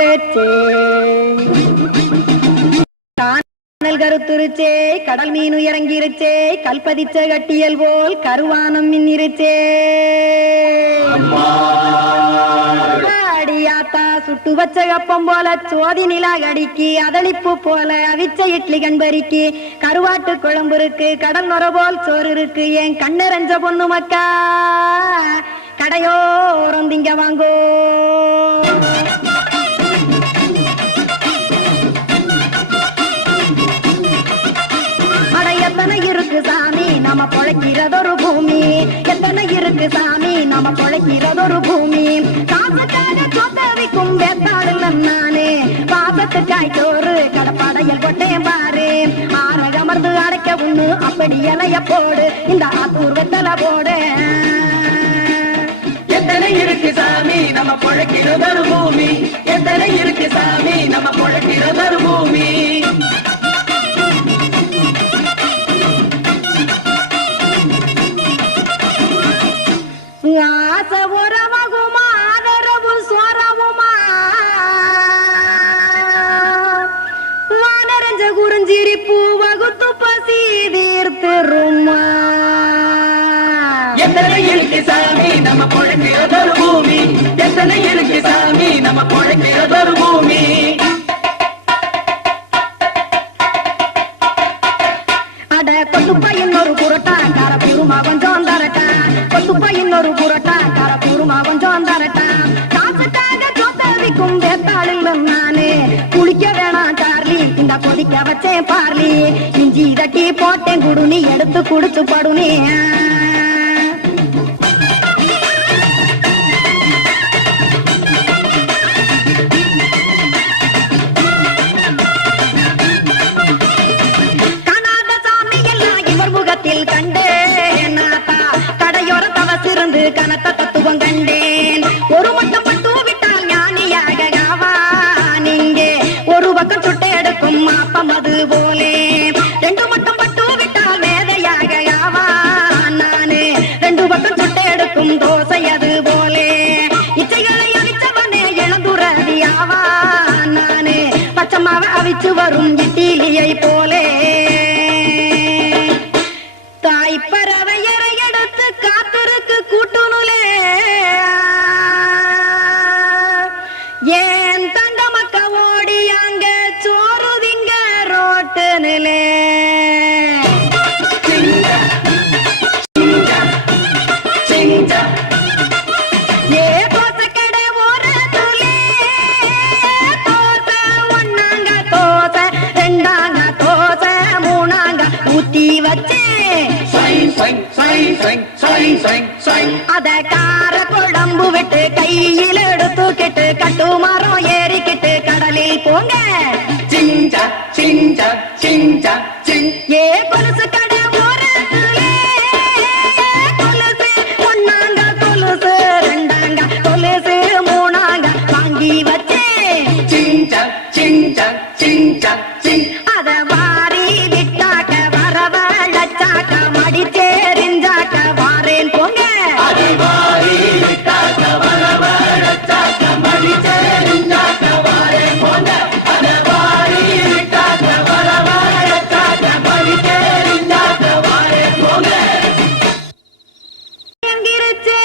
போயிருச்சே கானல் கருத்துருச்சே கடல் மீன் இறங்கிருச்சே கல்பதிச்ச கட்டியல் போல் கருவானம் மின்னிருச்சே அடியாத்தா சுட்டு வச்ச கப்பம் போல சோதி நிலா கடிக்கு அதளிப்பு போல அவிச்ச இட்லி கண்பறிக்கு கருவாட்டு குழம்பு இருக்கு கடல் நுர போல் சோறு இருக்கு என் கண்ணெரஞ்ச பொண்ணு மக்கா கடையோரம் திங்க வாங்கோ எத்தனை இருக்கு சாமி நம்ம பொழைக்கிறதொரு பூமி எத்தனை இருக்கு சாமி நம்ம பொழைக்கிறதொரு பூமி காசுக்காக சொத்தவிக்கும் வேத்தாள் நானே பாசத்துக்காய் சோறு கடப்படையல் கொட்டேன் பாரு ஆரகமர்ந்து அடைக்க ஒண்ணு அப்படி இலைய போடு இந்த ஆத்தூர் வெத்தலை போடு எத்தனை இருக்கு சாமி நம்ம பொழைக்கிறதொரு பூமி எத்தனை இருக்கு சாமி நம்ம பொழைக்கிறதொரு பூமி ஆச உறவகுமா ஆதரவு சோரவுமா வானரஞ்ச குறிஞ்சிரிப்பு வகுத்து பசி தீர்த்துருமா எத்தனை இருக்கு சாமி நம்ம பொழைக்கிறதொரு பூமி எத்தனை இருக்கு சாமி நம்ம பொழைக்கிறதொரு பூமி அட கொத்துப்பா இன்னொரு புரட்டா கார பெருமா கொஞ்சம் தரட்டா கொத்துப்பா இன்னொரு புரட்டா கார பெருமா கொஞ்சம் தரட்டா காசுக்காக சொத்தவிக்கும் வேத்தாளில் நானே குளிக்க வேணாம் சார்லி இந்த கொதிக்க வச்சேன் பார்லி இஞ்சி தட்டி போட்டேன் குடுனி எடுத்து குடிச்சு படுனி கண்டேன் கடையோர தவசிருந்து கனத்த தத்துவம் கண்டேன் ஒரு மட்டும் பட்டு விட்டால் ஞானியாக நீங்கே ஒரு பக்கம் சுட்டு எடுக்கும் மாப்பம் அது போலே ரெண்டு மட்டும் பட்டு விட்டால் மேதையாக நானே ரெண்டு பக்கம் சுட்டு எடுக்கும் தோசை அது போலே இச்சைகளை அவிச்சவனே இளந்துறவியாவா நானே பச்சமாவ அவிச்சு வரும் இட்டிலியை போலே தாய் பறவையரை எடுத்து காத்திருக்கு கூட்டுனுலே ஏன் தங்க மக்க ஓடி அங்க சோறுதிங்க ரோட்டு நிலே ஏ தோசை கடை ஓரத்துலே தோசை ஒன்னாங்க தோசை ரெண்டாங்க தோசை மூணாங்க ஊத்தி வச்சே அத கார குழம்பு விட்டு கையில் எடுத்துக்கிட்டு கட்டுமரம் ஏறிக்கிட்டு கடலில் போங்க ஏ கொலுசு கடை ஓரத்துலே கொலுசு ஒன்னாங்க கொலுசு ரெண்டாங்க கொலுசு மூணாங்க வாங்கி வச்சே அத வாரி விட்டாக்க வரவழைச்சாக்க மடிச்சேரிஞ்சாக்க வாரேன் போங்க எங்கிருச்சே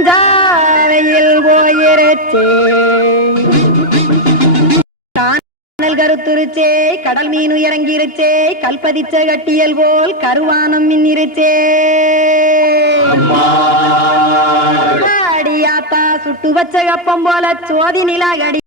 மஞ்சாவையில் போயிருச்சே கானல் கருத்துருச்சே கடல் மீன் இறங்கிருச்சே கல்பதிச்ச கட்டியல் போல் கருவானம் மின்னிருச்சே அடியாத்தா சுட்டு வச்ச கப்பம் போல சோதி நிலா கடி